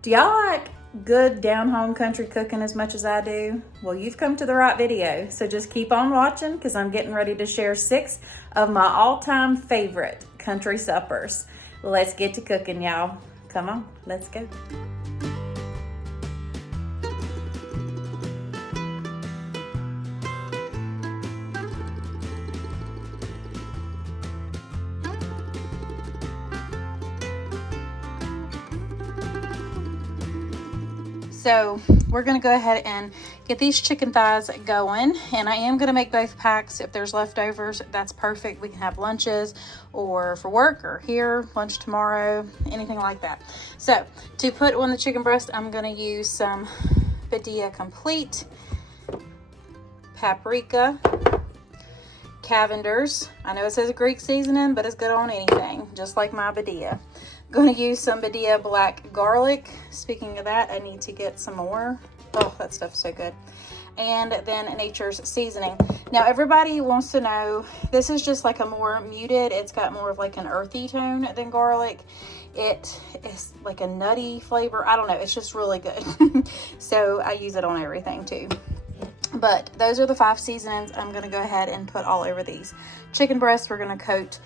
Do y'all like good down-home country cooking as much as I do? Well, you've come to the right video, so just keep on watching because I'm getting ready to share 6 of my all-time favorite country suppers. Let's get to cooking, y'all. Come on, let's go. So we're gonna go ahead and get these chicken thighs going, and I am gonna make both packs. If there's leftovers, that's perfect. We can have lunches or for work or here, lunch tomorrow, anything like that. So to put on the chicken breast, I'm gonna use some Badia Complete, paprika, Cavender's. I know it says Greek seasoning, but it's good on anything, just like my Badia. Going to use some Badia black garlic. Speaking of that, I need to get some more. Oh, that stuff's so good. And then Nature's Seasoning. Now, everybody wants to know, this is just like a more muted, it's got more of like an earthy tone than garlic. It is like a nutty flavor. I don't know, it's just really good. So I use it on everything too. But those are the 5 seasonings I'm going to go ahead and put all over these chicken breasts. We're going to coat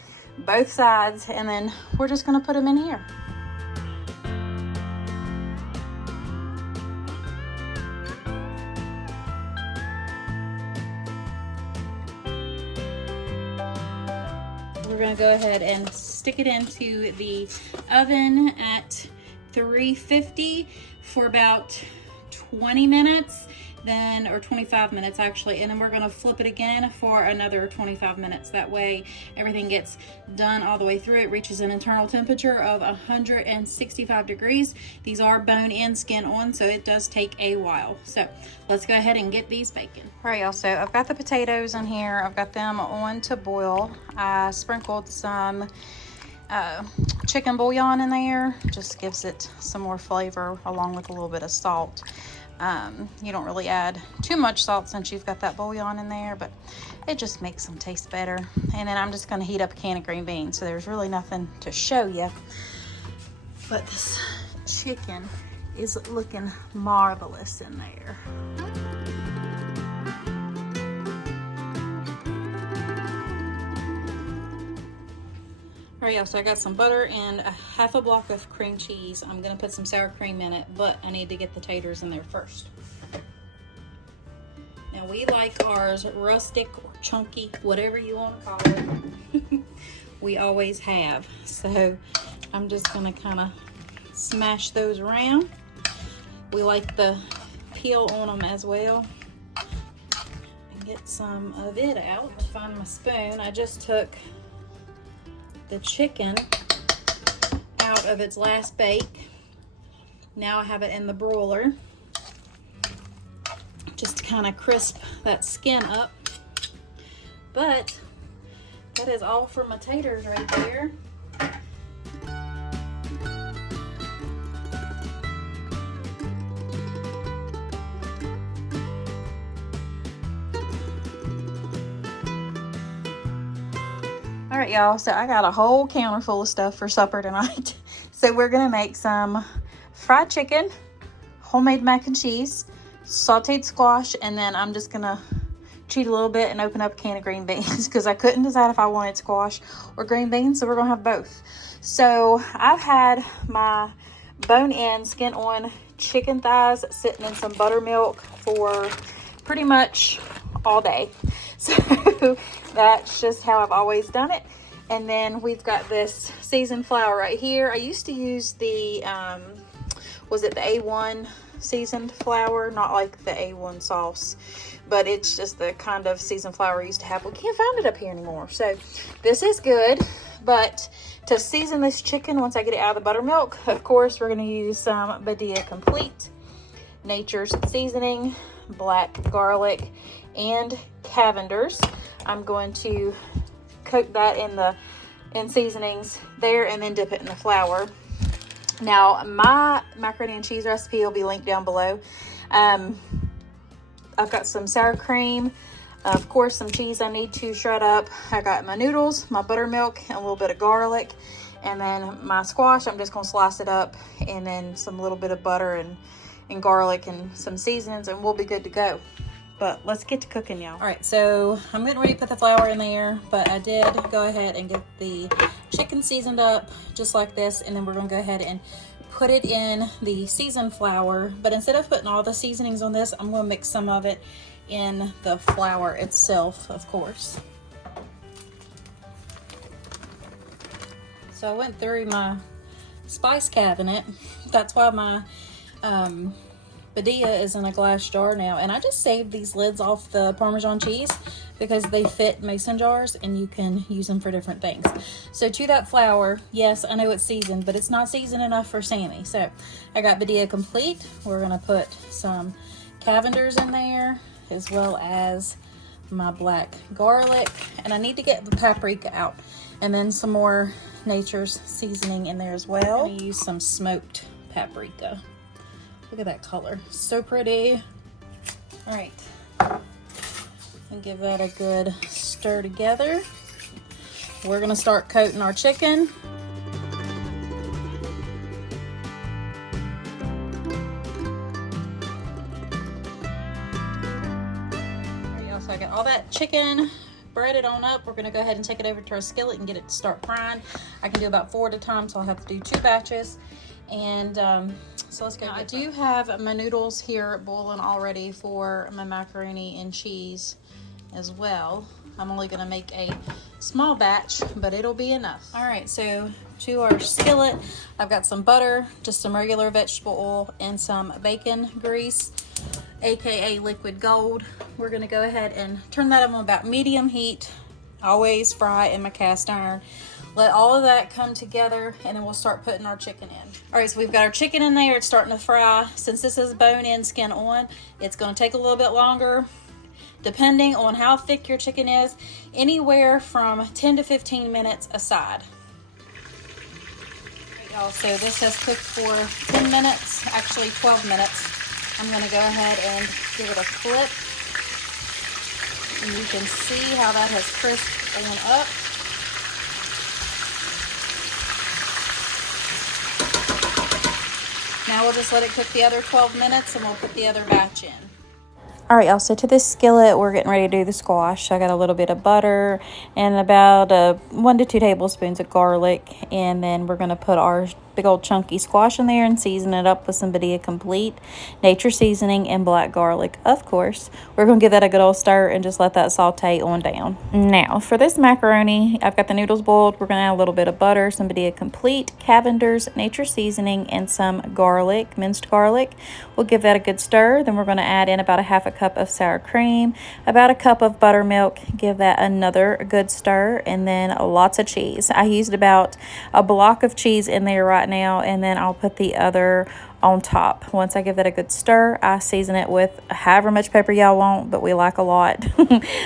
both sides, and then we're just going to put them in here. We're going to go ahead and stick it into the oven at 350 for about 20 minutes. Then, or 25 minutes actually, and then we're going to flip it again for another 25 minutes. That way everything gets done all the way through. It reaches an internal temperature of 165 degrees. These are bone in, skin on, so it does take a while. So let's go ahead and get these baking. All right, y'all, so I've got the potatoes in here. I've got them on to boil. I sprinkled some chicken bouillon in there. Just gives it some more flavor along with a little bit of salt. You don't really add too much salt since you've got that bouillon in there, but it just makes them taste better. And then I'm just going to heat up a can of green beans, so there's really nothing to show you. But this chicken is looking marvelous in there. All right, y'all, so I got some butter and a half a block of cream cheese. I'm gonna put some sour cream in it, but I need to get the taters in there first. Now we like ours rustic or chunky, whatever you want to call it. We always have. So I'm just gonna kind of smash those around. We like the peel on them as well. And get some of it out. Find my spoon. I just took the chicken out of its last bake. Now I have it in the broiler just to kind of crisp that skin up. But that is all for my taters right there. All right, y'all, so I got a whole counter full of stuff for supper tonight. So we're gonna make some fried chicken, homemade mac and cheese, sauteed squash, and then I'm just gonna cheat a little bit and open up a can of green beans because I couldn't decide if I wanted squash or green beans, so we're gonna have both. So I've had my bone-in, skin-on chicken thighs sitting in some buttermilk for pretty much all day. So that's just how I've always done it. And then we've got this seasoned flour right here. I used to use the, was it the A1 seasoned flour? Not like the A1 sauce, but it's just the kind of seasoned flour I used to have. We can't find it up here anymore. So this is good, but to season this chicken, once I get it out of the buttermilk, of course, we're gonna use some Badia Complete, Nature's Seasoning, black garlic, and Cavender's. I'm going to coat that in seasonings there and then dip it in the flour. Now my macaroni and cheese recipe will be linked down below. I've got some sour cream, of course some cheese I need to shred up. I got my noodles, my buttermilk, and a little bit of garlic. And then my squash, I'm just gonna slice it up, and then some little bit of butter and garlic and some seasonings, and we'll be good to go. But let's get to cooking, y'all. All right, so I'm getting ready to put the flour in there, but I did go ahead and get the chicken seasoned up just like this, and then we're gonna go ahead and put it in the seasoned flour. But instead of putting all the seasonings on this, I'm gonna mix some of it in the flour itself, of course. So I went through my spice cabinet. That's why my Badia is in a glass jar now, and I just saved these lids off the Parmesan cheese because they fit mason jars and you can use them for different things. So to that flour, yes, I know it's seasoned, but it's not seasoned enough for Sammy. So I got Badia complete. We're gonna put some Cavenders in there, as well as my black garlic, and I need to get the paprika out, and then some more Nature's seasoning in there as well. I'm gonna use some smoked paprika. Look at that color, so pretty. All right, and give that a good stir together. We're gonna start coating our chicken. There you go. So I got all that chicken breaded on up. We're gonna go ahead and take it over to our skillet and get it to start frying. I can do about 4 at a time, so I'll have to do 2 batches. And so let's go. Now, I do have my noodles here boiling already for my macaroni and cheese as well. I'm only gonna make a small batch, but it'll be enough. All right, so to our skillet, I've got some butter, just some regular vegetable oil, and some bacon grease, aka liquid gold. We're gonna go ahead and turn that on about medium heat. Always fry in my cast iron. Let all of that come together, and then we'll start putting our chicken in. All right, so we've got our chicken in there. It's starting to fry. Since this is bone-in, skin on, it's gonna take a little bit longer, depending on how thick your chicken is, anywhere from 10 to 15 minutes aside. All right, y'all, so this has cooked for 10 minutes, actually 12 minutes. I'm gonna go ahead and give it a flip. And you can see how that has crisped on up. Now we'll just let it cook the other 12 minutes, and we'll put the other batch in. All right, y'all, so to this skillet, we're getting ready to do the squash. I got a little bit of butter and about 1 to 2 tablespoons of garlic, and then we're gonna put our big old chunky squash in there and season it up with some Badia Complete, Nature seasoning, and black garlic, of course. We're gonna give that a good old stir and just let that saute on down. Now, for this macaroni, I've got the noodles boiled. We're gonna add a little bit of butter, some Badia Complete, Cavenders, Nature seasoning, and some garlic, minced garlic. We'll give that a good stir. Then we're gonna add in about a 1/2 cup of sour cream, about a cup of buttermilk, give that another good stir, and then lots of cheese. I used about a block of cheese in there right now, and then I'll put the other on top. Once I give that a good stir, I season it with however much pepper y'all want, but we like a lot.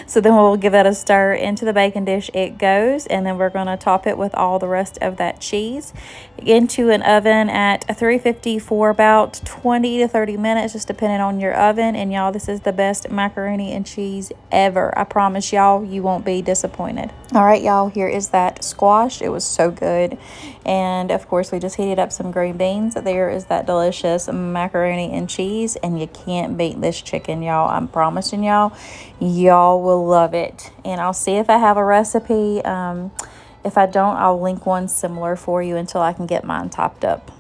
So then we'll give that a stir into the baking dish. It goes, and then we're going to top it with all the rest of that cheese into an oven at 350 for about 20 to 30 minutes, just depending on your oven. And y'all, this is the best macaroni and cheese ever. I promise y'all, you won't be disappointed. All right, y'all, here is that squash. It was so good. And of course, we just heated up some green beans. There is that delicious macaroni and cheese, and you can't beat this chicken, y'all. I'm promising y'all, y'all will love it. And I'll see if I have a recipe. If I don't, I'll link one similar for you until I can get mine topped up.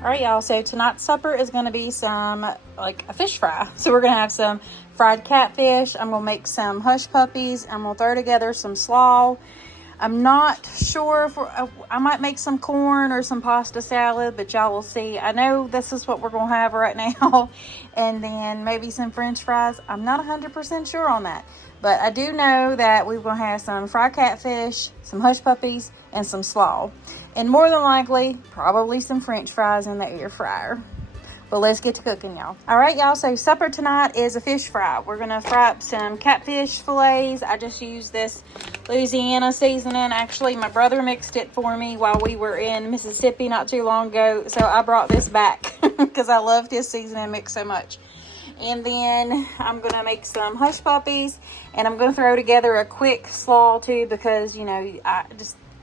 All right, y'all, so tonight's supper is going to be some, like, a fish fry. So we're going to have some fried catfish. I'm going to make some hush puppies. I'm going to throw together some slaw. I'm not sure if I might make some corn or some pasta salad, but y'all will see. I know this is what we're going to have right now. And then maybe some french fries. I'm not 100% sure on that. But I do know that we're going to have some fried catfish, some hush puppies, and some slaw. And more than likely, probably some french fries in the air fryer. But let's get to cooking, y'all. All right, y'all, so supper tonight is a fish fry. We're going to fry up some catfish fillets. I just used this Louisiana seasoning. Actually, my brother mixed it for me while we were in Mississippi not too long ago. So I brought this back because I loved his seasoning mix so much. And then I'm gonna make some hush puppies, and I'm gonna throw together a quick slaw too, because you know,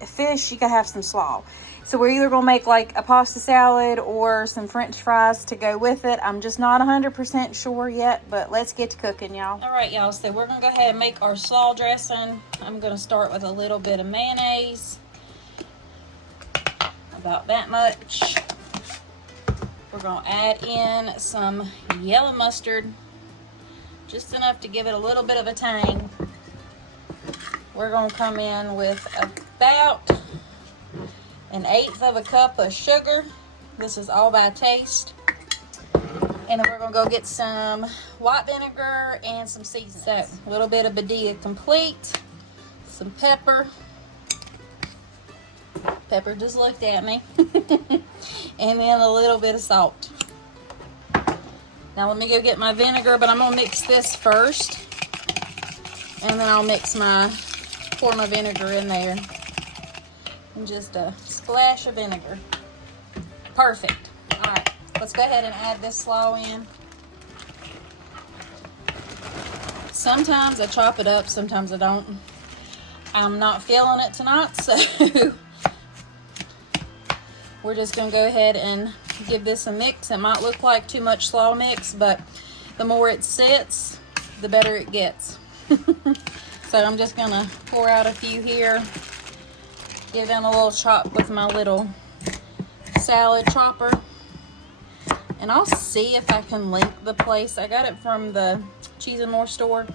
fish, you gotta have some slaw. So we're either gonna make like a pasta salad or some French fries to go with it. I'm just not 100% sure yet, but let's get to cooking, y'all. All right, y'all, so we're gonna go ahead and make our slaw dressing. I'm gonna start with a little bit of mayonnaise, about that much. We're gonna add in some yellow mustard, just enough to give it a little bit of a tang. We're gonna come in with about 1/8 of a cup of sugar. This is all by taste. And then we're gonna go get some white vinegar and some seasoning. So a little bit of Badia Complete, some pepper. Pepper just looked at me. And then a little bit of salt. Now let me go get my vinegar, but I'm gonna mix this first, and then I'll pour my vinegar in there. And just a splash of vinegar. Perfect. All right, let's go ahead and add this slaw in. Sometimes I chop it up, sometimes I don't. I'm not feeling it tonight, so we're just gonna go ahead and give this a mix. It might look like too much slaw mix, but the more it sits, the better it gets. So I'm just gonna pour out a few here, give them a little chop with my little salad chopper, and I'll see if I can link the place. I got it from the Cheese and More store.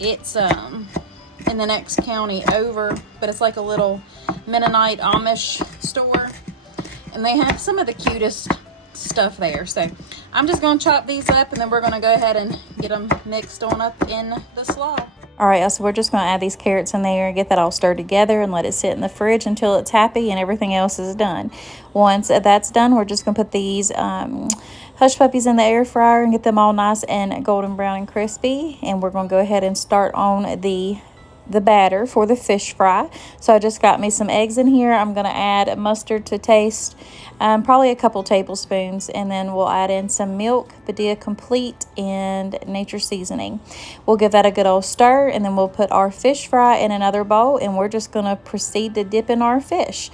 It's in the next county over, but it's like a little Mennonite Amish store. And they have some of the cutest stuff there. So I'm just going to chop these up, and then we're going to go ahead and get them mixed on up in the slaw. All right, so we're just going to add these carrots in there and get that all stirred together and let it sit in the fridge until it's happy and everything else is done. Once that's done, we're just going to put these hush puppies in the air fryer and get them all nice and golden brown and crispy. And we're going to go ahead and start on the batter for the fish fry. So I just got me some eggs in here. I'm going to add mustard to taste, probably a couple tablespoons, and then we'll add in some milk, Badia Complete, and nature seasoning. We'll give that a good old stir, and then we'll put our fish fry in another bowl, and we're just going to proceed to dip in our fish.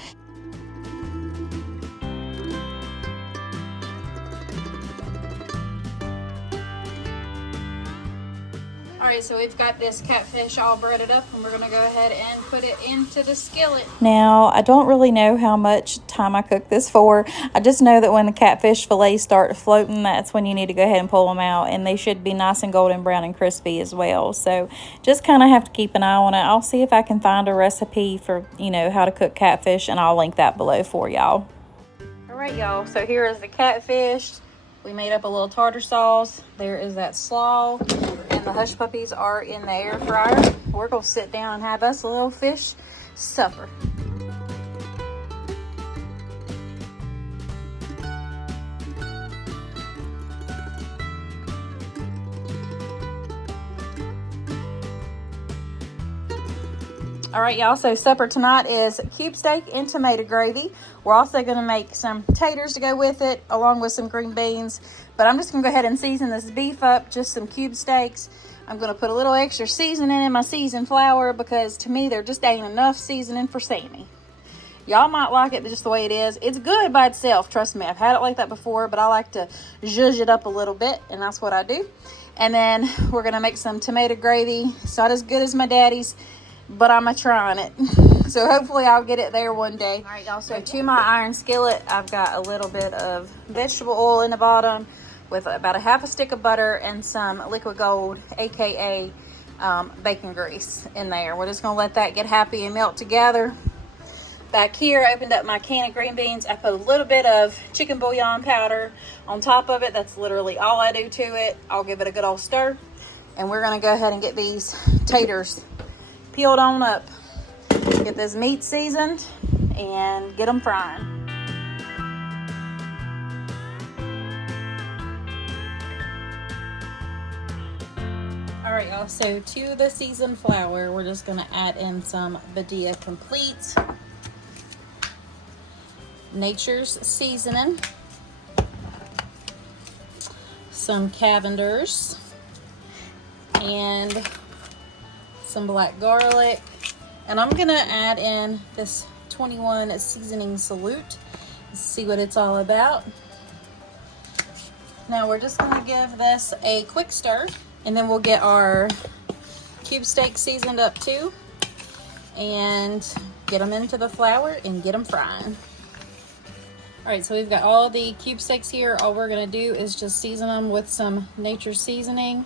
Alright, so we've got this catfish all breaded up, and we're going to go ahead and put it into the skillet. Now, I don't really know how much time I cooked this for. I just know that when the catfish fillets start floating, that's when you need to go ahead and pull them out, and they should be nice and golden brown and crispy as well. So just kind of have to keep an eye on it. I'll see if I can find a recipe for, you know, how to cook catfish, and I'll link that below for y'all. Alright, y'all, so here is the catfish. We made up a little tartar sauce. There is that slaw. And the hush puppies are in the air fryer. We're going to sit down and have us a little fish supper. All right, y'all, so supper tonight is cube steak and tomato gravy. We're also going to make some taters to go with it, along with some green beans. But I'm just going to go ahead and season this beef up, just some cube steaks. I'm going to put a little extra seasoning in my seasoned flour, because to me, there just ain't enough seasoning for Sammy. Y'all might like it just the way it is. It's good by itself, trust me. I've had it like that before, but I like to zhuzh it up a little bit, and that's what I do. And then we're going to make some tomato gravy. It's not as good as my daddy's, but I'm trying it. So hopefully I'll get it there one day. All right, y'all, so to my iron skillet, I've got a little bit of vegetable oil in the bottom with about a half a stick of butter and some liquid gold, aka bacon grease in there. We're just gonna let that get happy and melt together. Back here, I opened up my can of green beans. I put a little bit of chicken bouillon powder on top of it. That's literally all I do to it. I'll give it a good old stir. And we're gonna go ahead and get these taters peeled on up. Get this meat seasoned and get them frying. All right, y'all, so to the seasoned flour, we're just gonna add in some Badia Complete, Nature's Seasoning, some Cavenders and some black garlic. And I'm gonna add in this 21 seasoning salute. Let's see what it's all about. Now we're just gonna give this a quick stir, and then we'll get our cube steak seasoned up too, and get them into the flour and get them frying. All right, so we've got all the cube steaks here. All we're gonna do is just season them with some nature seasoning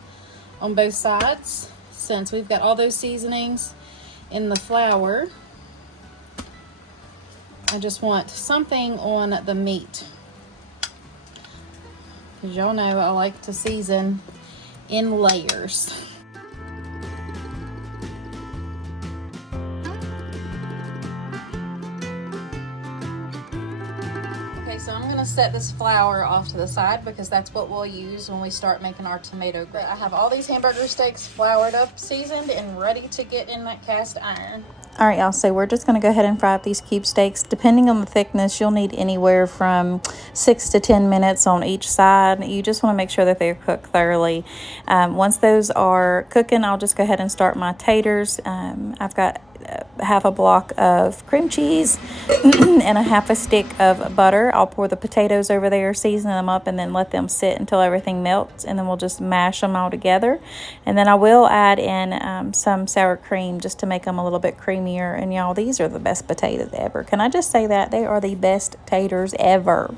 on both sides. Since we've got all those seasonings in the flour, I just want something on the meat. Because y'all know I like to season in layers. Okay, so I'm gonna set this flour off to the side because that's what we'll use when we start making our tomato gravy. I have all these hamburger steaks floured up, seasoned, and ready to get in that cast iron. All right, y'all, so we're just going to go ahead and fry up these cube steaks. Depending on the thickness, you'll need anywhere from 6 to 10 minutes on each side. You just want to make sure that they're cooked thoroughly. Once those are cooking, I'll just go ahead and start my taters. I've got half a block of cream cheese and a half a stick of butter. I'll pour the potatoes over there, season them up, and then let them sit until everything melts, and then we'll just mash them all together. And then I will add in some sour cream just to make them a little bit creamier. And y'all, these are the best potatoes ever. Can I just say that? They are the best taters ever.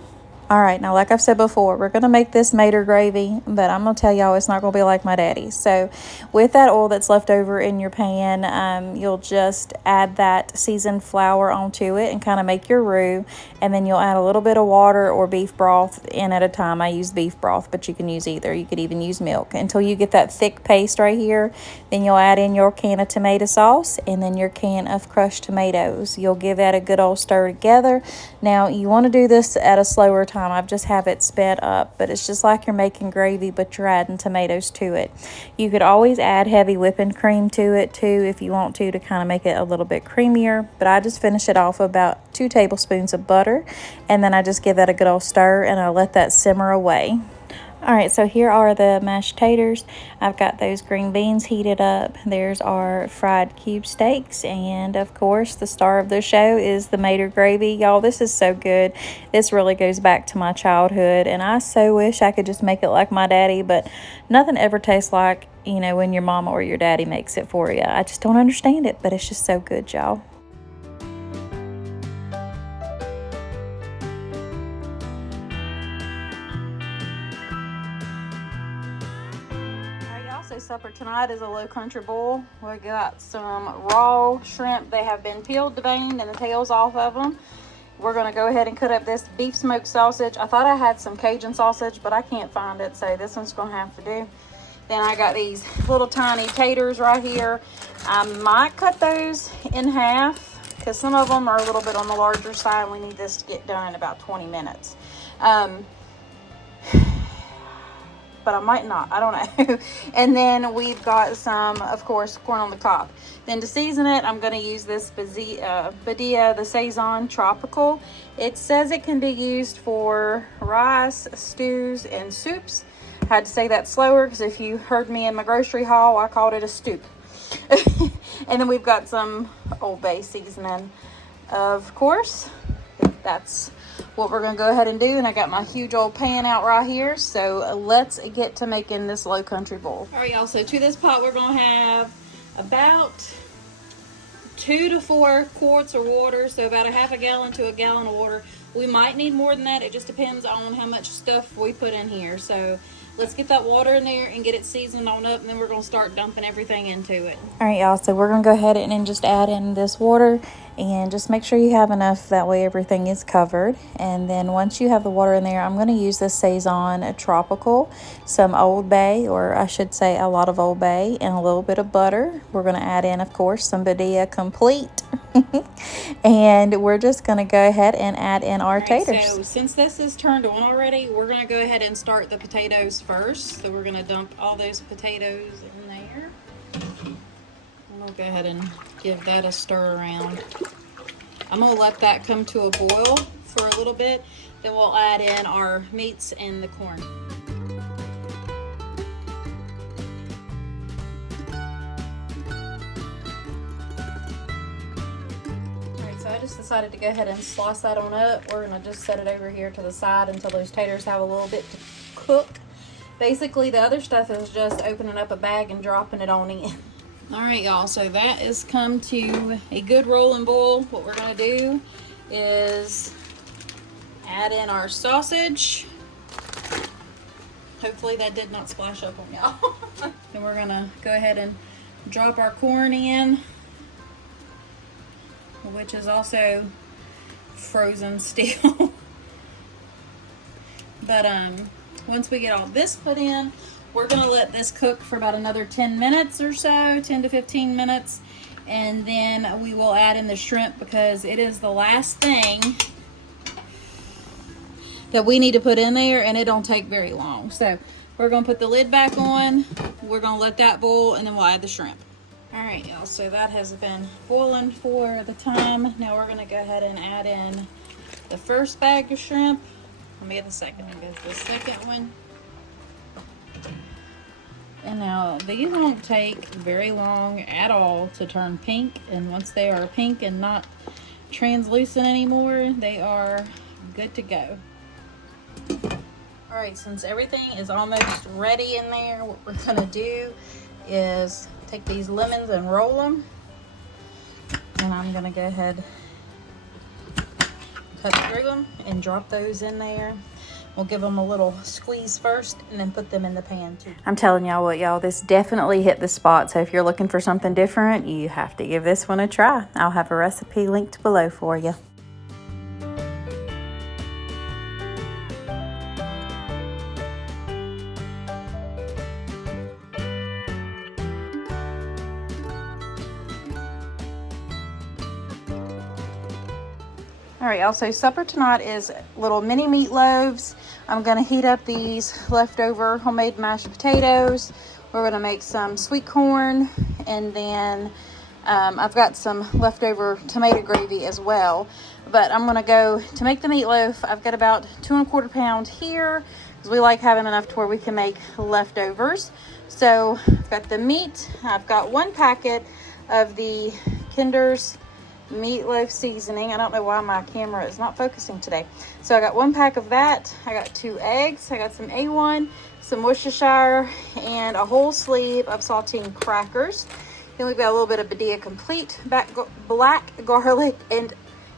All right, now like I've said before, we're going to make this mater gravy, but I'm going to tell y'all it's not going to be like my daddy's. So with that oil that's left over in your pan, you'll just add that seasoned flour onto it and kind of make your roux. And then you'll add a little bit of water or beef broth in at a time. I use beef broth, but you can use either. You could even use milk until you get that thick paste right here. Then you'll add in your can of tomato sauce and then your can of crushed tomatoes. You'll give that a good old stir together. Now you want to do this at a slower time. I've just have it sped up, but it's just like you're making gravy, but you're adding tomatoes to it. You could always add heavy whipping cream to it too if you want to kind of make it a little bit creamier, but I just finish it off about 2 tablespoons of butter, and then I just give that a good old stir and I let that simmer away. All right, so here are the mashed taters. I've got those green beans heated up. There's our fried cube steaks. And, of course, the star of the show is the mater gravy. Y'all, this is so good. This really goes back to my childhood. And I so wish I could just make it like my daddy. But nothing ever tastes like, you know, when your mama or your daddy makes it for you. I just don't understand it, but it's just so good, y'all. So supper tonight is a low country boil. We got some raw shrimp. They have been peeled, deveined, and the tails off of them. We're going to go ahead and cut up this beef smoked sausage. I thought I had some Cajun sausage, but I can't find it, so this one's going to have to do. Then I got these little tiny taters right here. I might cut those in half because some of them are a little bit on the larger side. We need this to get done in about 20 minutes. But I might not, I don't know. And then we've got some, of course, corn on the cob. Then to season it, I'm gonna use this Badia, the Saison Tropical. It says it can be used for rice, stews, and soups. I had to say that slower because if you heard me in my grocery haul, I called it a stoop. And then we've got some Old Bay seasoning, of course. That's what we're gonna go ahead and do. And I got my huge old pan out right here, so let's get to making this low country boil. All right, y'all, so to this pot we're gonna have about 2 to 4 quarts of water, so about a half a gallon to a gallon of water. We might need more than that. It just depends on how much stuff we put in here. So let's get that water in there and get it seasoned on up, and then we're gonna start dumping everything into it. All right, y'all, so we're gonna go ahead and just add in this water and just make sure you have enough, that way everything is covered. And then once you have the water in there, I'm going to use this Saison Tropical, some Old Bay, or I should say a lot of Old Bay, and a little bit of butter. We're going to add in, of course, some Badia Complete. And we're just going to go ahead and add in our taters. So since this is turned on already, we're going to go ahead and start the potatoes first. So we're going to dump all those potatoes in there. We'll go ahead and give that a stir around. I'm going to let that come to a boil for a little bit. Then we'll add in our meats and the corn. just decided to go ahead and slice that on up. We're gonna just set it over here to the side until those taters have a little bit to cook. Basically, the other stuff is just opening up a bag and dropping it on in. All right, y'all, so that has come to a good rolling boil. What we're gonna do is add in our sausage. Hopefully that did not splash up on y'all. Then we're gonna go ahead and drop our corn in, which is also frozen still. But once we get all this put in, we're gonna let this cook for about another 10 minutes or so, 10 to 15 minutes. And then we will add in the shrimp because it is the last thing that we need to put in there, and it don't take very long. So we're gonna put the lid back on, we're gonna let that boil, and then we'll add the shrimp. All right, y'all, so that has been boiling for the time. Now we're gonna go ahead and add in the first bag of shrimp. Let me get the second one, guys. The second one. And now these won't take very long at all to turn pink. And once they are pink and not translucent anymore, they are good to go. All right, since everything is almost ready in there, what we're gonna do is take these lemons and roll them. And I'm gonna go ahead, cut through them and drop those in there. We'll give them a little squeeze first and then put them in the pan too. I'm telling y'all what, y'all, this definitely hit the spot. So if you're looking for something different, you have to give this one a try. I'll have a recipe linked below for you. All right, also supper tonight is little mini meatloaves. I'm gonna heat up these leftover homemade mashed potatoes. We're gonna make some sweet corn, and then I've got some leftover tomato gravy as well. But I'm gonna go to make the meatloaf. I've got about 2 1/4 pounds here, because we like having enough to where we can make leftovers. So I've got the meat. I've got 1 packet of the Kinder's meatloaf seasoning. I don't know why my camera is not focusing today. So I got 1 pack of that. I got 2 eggs. I got some A1, some Worcestershire, and a whole sleeve of saltine crackers. Then we've got a little bit of Badia Complete, black garlic, and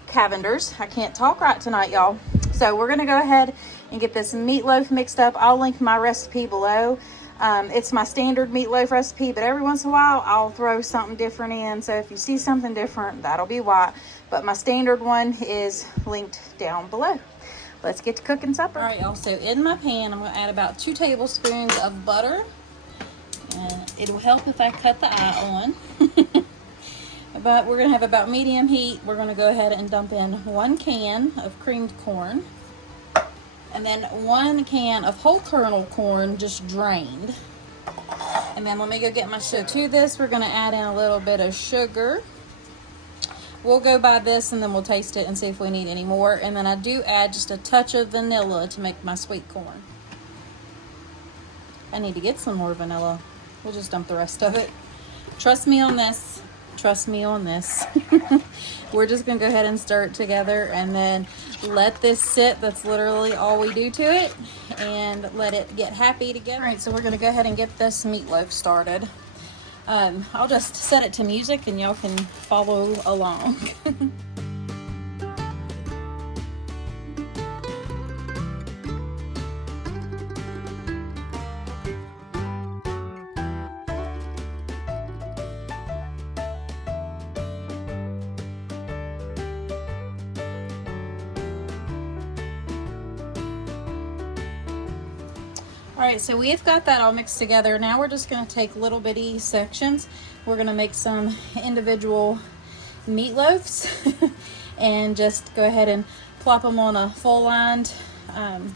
Cavenders. I can't talk right tonight, y'all. So we're gonna go ahead and get this meatloaf mixed up. I'll link my recipe below. It's my standard meatloaf recipe, but every once in a while I'll throw something different in. So if you see something different, that'll be why. But my standard one is linked down below. Let's get to cooking supper. All right, y'all, so in my pan, I'm gonna add about 2 tablespoons of butter. And it'll help if I cut the eye on. But we're gonna have about medium heat. We're gonna go ahead and dump in 1 can of creamed corn. And then 1 can of whole kernel corn, just drained. And then let me go get my sugar. To this, we're gonna add in a little bit of sugar. We'll go by this and then we'll taste it and see if we need any more. And then I do add just a touch of vanilla to make my sweet corn. I need to get some more vanilla. We'll just dump the rest of it. Trust me on this. Trust me on this. We're just gonna go ahead and stir it together and then let this sit. That's literally all we do to it, and let it get happy together. All right, so we're gonna go ahead and get this meatloaf started. I'll just set it to music and y'all can follow along. All right, so we've got that all mixed together. Now we're just gonna take little bitty sections. We're gonna make some individual meatloaves and just go ahead and plop them on a full lined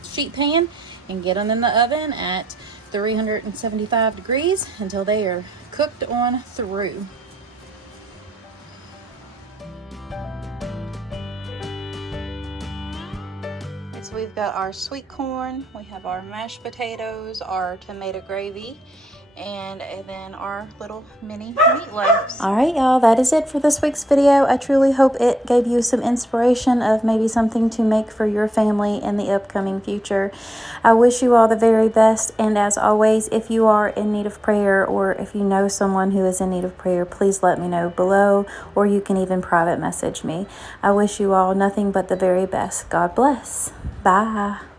sheet pan and get them in the oven at 375 degrees until they are cooked on through. So we've got our sweet corn, we have our mashed potatoes, our tomato gravy, and then our little mini meatloaves. All right, y'all, that is it for this week's video. I truly hope it gave you some inspiration of maybe something to make for your family in the upcoming future. I wish you all the very best, and as always, if you are in need of prayer or if you know someone who is in need of prayer, please let me know below, or you can even private message me. I wish you all nothing but the very best. God bless. Bye.